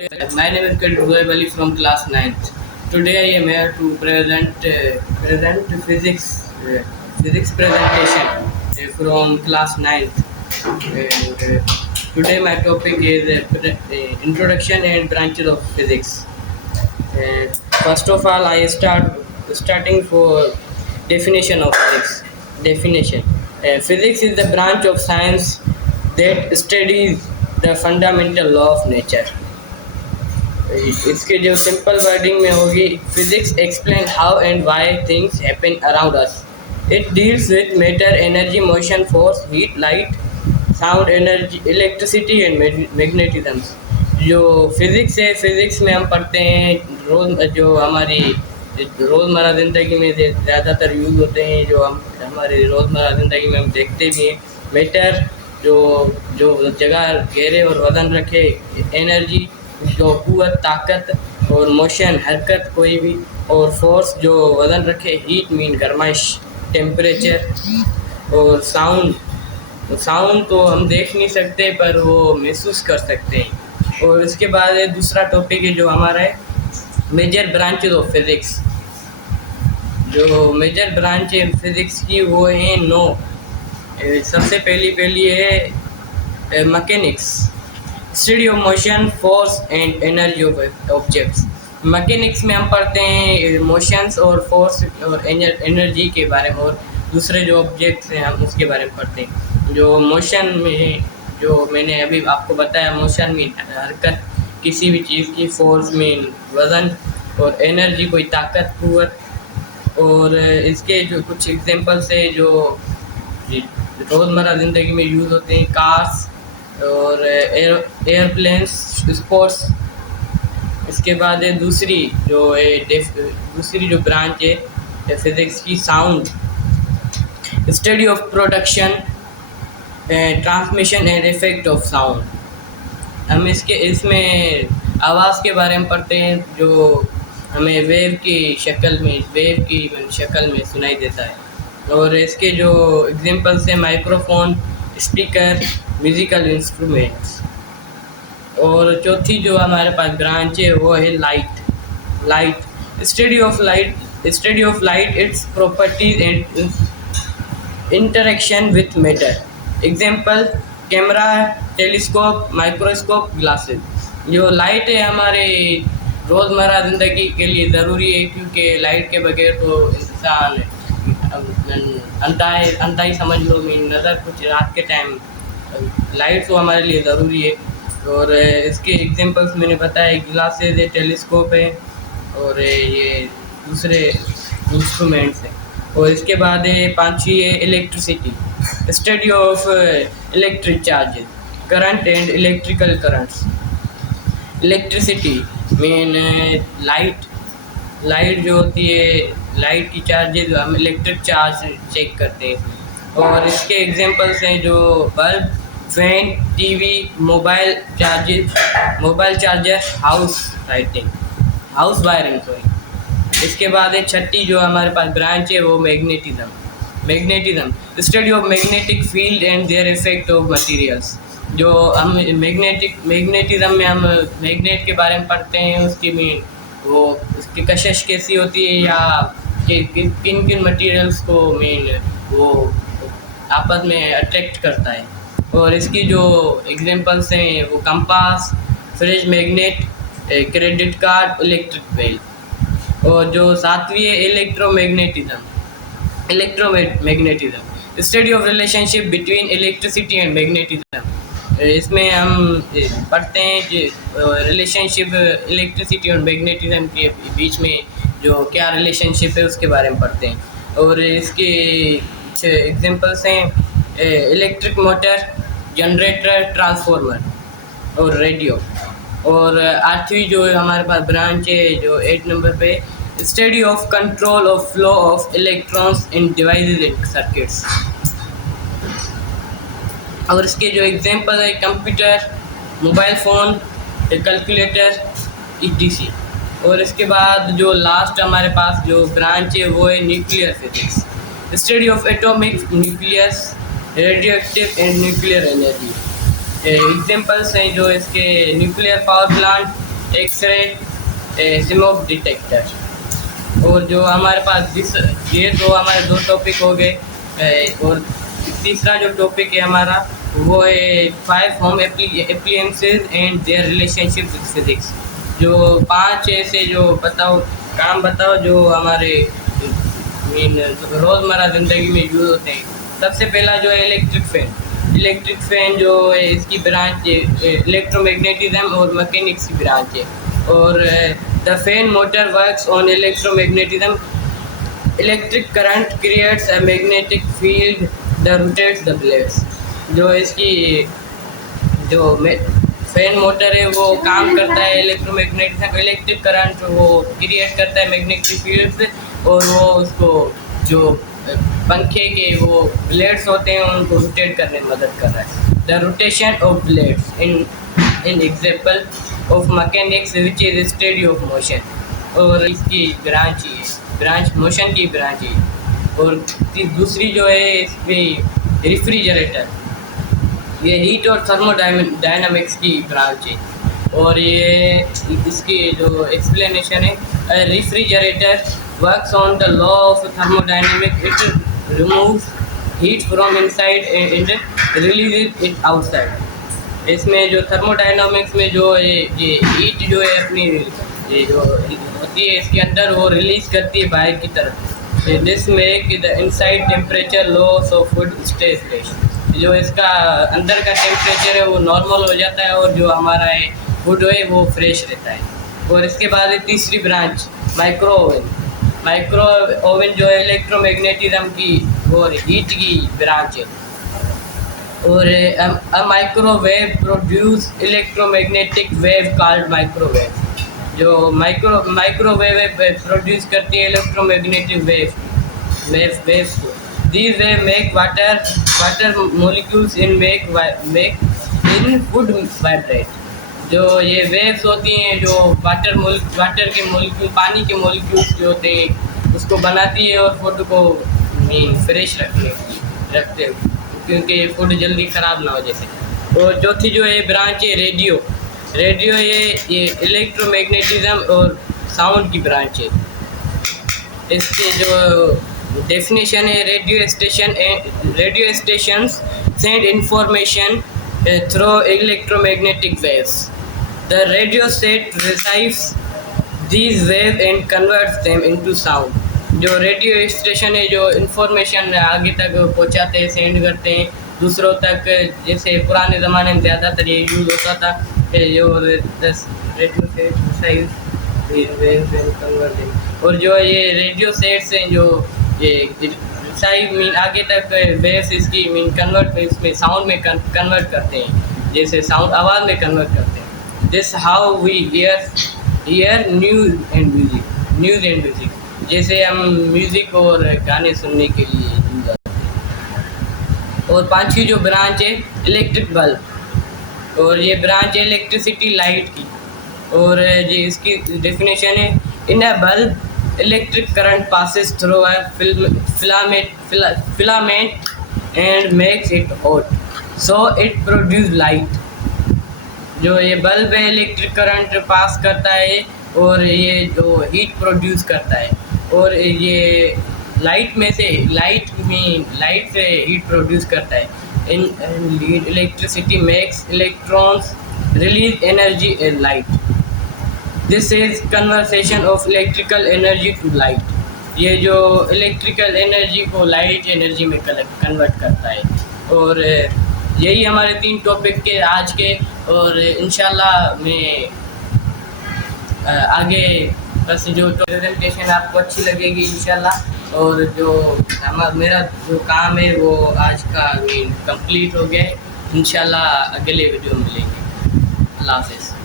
Today, my name is Zoeb Ali from class ninth. Today I am here to present physics presentation from class ninth. And today my topic is introduction and branches of physics. First of all, I starting for definition of physics. Definition: physics is the branch of science that studies the fundamental law of nature. इसके जो simple wording में होगी, physics explain how and why things happen around us. It deals with matter, energy, motion, force, heat, light, sound, energy, electricity and magnetism. जो physics है, physics में हम पढ़ते हैं रोज जो हमारी रोज़मर्रा ज़िंदगी में ज़्यादातर यूज़ होते हैं, जो हम हमारी रोज़मर्रा ज़िंदगी में हम देखते भी हैं. मैटर जो जो जगह गहरे और वज़न रखे, एनर्जी जो कुव्वत, ताकत, और मोशन हरकत कोई भी, और फोर्स जो वज़न रखे, हीट मीन गर्माइश, टेम्परेचर, और साउंड तो हम देख नहीं सकते पर वो महसूस कर सकते हैं. और इसके बाद दूसरा टॉपिक है जो हमारा है मेजर ब्रांचेज ऑफ फिज़िक्स. जो मेजर ब्रांच है फिज़िक्स की वो है 9. सबसे पहली है mechanics, study of motion, force and energy of objects. Mechanics में हम पढ़ते हैं मोशंस और फोर्स और एनर्जी के बारे में, और दूसरे जो ऑब्जेक्ट्स हैं हम उसके बारे में पढ़ते हैं. जो मोशन में, जो मैंने अभी आपको बताया, मोशन में हरकत किसी भी चीज़ की, फोर्स में वज़न, और एनर्जी कोई ताकत, कुव्वत. और इसके जो कुछ एग्जांपल्स है जो रोज़मर्रा ज़िंदगी में यूज़ होते हैं, कार्स और एयरप्लेन्स, स्पोर्ट्स. इसके बाद दूसरी जो ब्रांच है फिज़िक्स की, sound, study of production, transmission and effect of sound. हम इसमें आवाज़ के बारे में पढ़ते हैं, जो हमें वेव की शक्ल में सुनाई देता है. और इसके जो एग्जांपल्स हैं माइक्रोफोन, स्पीकर, म्यूज़िकल इंस्ट्रूमेंट्स. और चौथी जो हमारे पास ब्रांच है वो है light, study of light, its properties and interaction with matter. Example camera, telescope, microscope, glasses. जो लाइट है हमारे रोज़मर्रा ज़िंदगी के लिए ज़रूरी है, क्योंकि लाइट के बगैर तो इंसान अंधा ही समझ लो, नज़र कुछ रात के टाइम लाइट तो हमारे लिए ज़रूरी है. और इसके एग्जांपल्स मैंने बताया, ग्लासेस है, टेलीस्कोप है, और ये दूसरे इंस्ट्रूमेंट्स हैं. और इसके बाद पांचवी है electricity, study of electric charges, current and electrical currents. Electricity mean light जो होती है, लाइट की चार्जेस हम इलेक्ट्रिक चार्ज चेक करते हैं. और इसके एग्जांपल्स हैं जो bulb, fan, TV, mobile charger, house wiring. इसके बाद छठी जो हमारे पास ब्रांच है वो magnetism, study of magnetic field and their effect of materials. जो हम मैग्नेटिज्म में हम मैग्नेट के बारे में पढ़ते हैं, उसकी कशिश कैसी होती है, या किन मटेरियल्स को वो आपस में अट्रैक्ट करता है. और इसकी जो एग्जांपल्स हैं वो compass, fridge, magnet, credit card, electric bell. और जो सातवीं है electromagnetism, study of relationship between electricity and magnetism. इसमें हम पढ़ते हैं कि रिलेशनशिप इलेक्ट्रिसिटी और मैग्नेटिज्म के बीच में जो क्या रिलेशनशिप है उसके बारे में पढ़ते हैं. और इसके एग्जांपल्स हैं इलेक्ट्रिक मोटर, जनरेटर, ट्रांसफार्मर और रेडियो. और आठवीं जो हमारे पास ब्रांच है जो 8 नंबर पे, study of control of flow of electrons in devices and circuits. और इसके जो एग्जांपल है computer, mobile phone, calculator, etc. और इसके बाद जो लास्ट हमारे पास जो ब्रांच है वो है nuclear physics, study of atomic, nucleus, radioactive and nuclear energy. Examples हैं जो इसके nuclear power plant, X ray, smoke detector. और जो हमारे पास ये तो हमारे दो टॉपिक हो गए। और तीसरा जो टॉपिक है हमारा वो है 5 home appliances and their relationship with physics. जो 5 ऐसे जो बताओ जो हमारे मीन रोज़मर्रा ज़िंदगी में यूज़ होते हैं। सबसे पहला जो है इलेक्ट्रिक फैन जो है इसकी ब्रांच है इलेक्ट्रोमैग्नेटिज्म और मैकेनिक्स की ब्रांच है। और the fan motor works on electromagnetism. Electric current creates a magnetic field the rotates the blades. जो इसकी जो फैन मोटर है वो काम करता है इलेक्ट्रोमैग्नेटिज्म, इलेक्ट्रिक करंट वो क्रिएट करता है मैग्नेटिक फील्ड से, और वो उसको जो पंखे के वो ब्लेड्स होते हैं उनको रोटेट करने में मदद कर रहा है। The rotation of blades in example of mechanics which is study of motion. और इसकी ब्रांच मोशन की ब्रांच है। और दूसरी जो है इसमें रेफ्रिजरेटर, ये हीट और थर्मोडायनामिक्स की ब्रांच है। और ये इसकी जो एक्सप्लेनेशन है, refrigerator works on the law of thermodynamics. It removes heat from inside and releases it outside. इसमें जो थर्मोडायनामिक्स में जो ये हीट जो है अपनी ये जो होती है इसके अंदर वो रिलीज करती है बाहर की तरफ। This make the inside temperature loss of food stay fresh. जो इसका अंदर का टेम्परेचर है वो नॉर्मल हो जाता है और जो हमारा है फूड है वो फ्रेश रहता है। और इसके बाद है तीसरी ब्रांच माइक्रो ओवन जो है इलेक्ट्रोमैग्नेटिज्म की और हीट की ब्रांच है। और अ microwave produce electromagnetic wave called microwave. जो माइक्रोवेव प्रोड्यूस करती है इलेक्ट्रोमैग्नेटिक वेव्स को। These waves make water molecules in food vibrate। जो ये वेव्स होती हैं जो वाटर के मॉलिक्यूल पानी के मॉलिक्यूल्स जो होते हैं उसको बनाती है और फूड को फ्रेश रखते हैं क्योंकि फूड जल्दी ख़राब ना हो जैसे। और चौथी जो है ब्रांच है रेडियो ये इलेक्ट्रोमैग्नेटिज्म और साउंड की ब्रांच है। इसके जो डेफिनेशन है, radio stations send information through electromagnetic waves. The radio set receives these waves and converts them into sound। जो रेडियो स्टेशन है जो इंफॉर्मेशन आगे तक पहुंचाते हैं, सेंड करते हैं दूसरों तक। जैसे पुराने ज़माने में ज़्यादातर ये यूज़ होता था जो radio set receives these waves and convert them। और जो ये रेडियो सेट्स हैं जो ये मीन आगे तक वेव्स इसकी कन्वर्ट इसमें साउंड में कन्वर्ट करते हैं, जैसे साउंड आवाज़ में कन्वर्ट करते हैं। This how we hear news and music. जैसे हम म्यूज़िक और गाने सुनने के लिए यूज़ आते हैं। और पांचवी जो ब्रांच है इलेक्ट्रिक बल्ब, और ये ब्रांच है इलेक्ट्रिसिटी लाइट की। और ये इसकी डेफिनेशन है, in a bulb electric current passes through a filament and makes it hot, so it produces light। जो ये बल्ब है इलेक्ट्रिक करंट पास करता है और ये जो हीट प्रोड्यूस करता है। और ये लाइट से हीट प्रोड्यूस करता है। In electricity makes electrons release energy as light. This is conversation of electrical energy to light. ये जो इलेक्ट्रिकल एनर्जी को लाइट एनर्जी में कन्वर्ट करता है। और यही हमारे 3 टॉपिक के आज के। और इंशाल्लाह मैं आगे बस जो प्रेजेंटेशन आपको अच्छी लगेगी इंशाल्लाह। और जो मेरा जो काम है वो आज का कंप्लीट हो गया है। इंशाल्लाह अगले वीडियो में मिलेंगे। अल्लाह हाफ़िज़।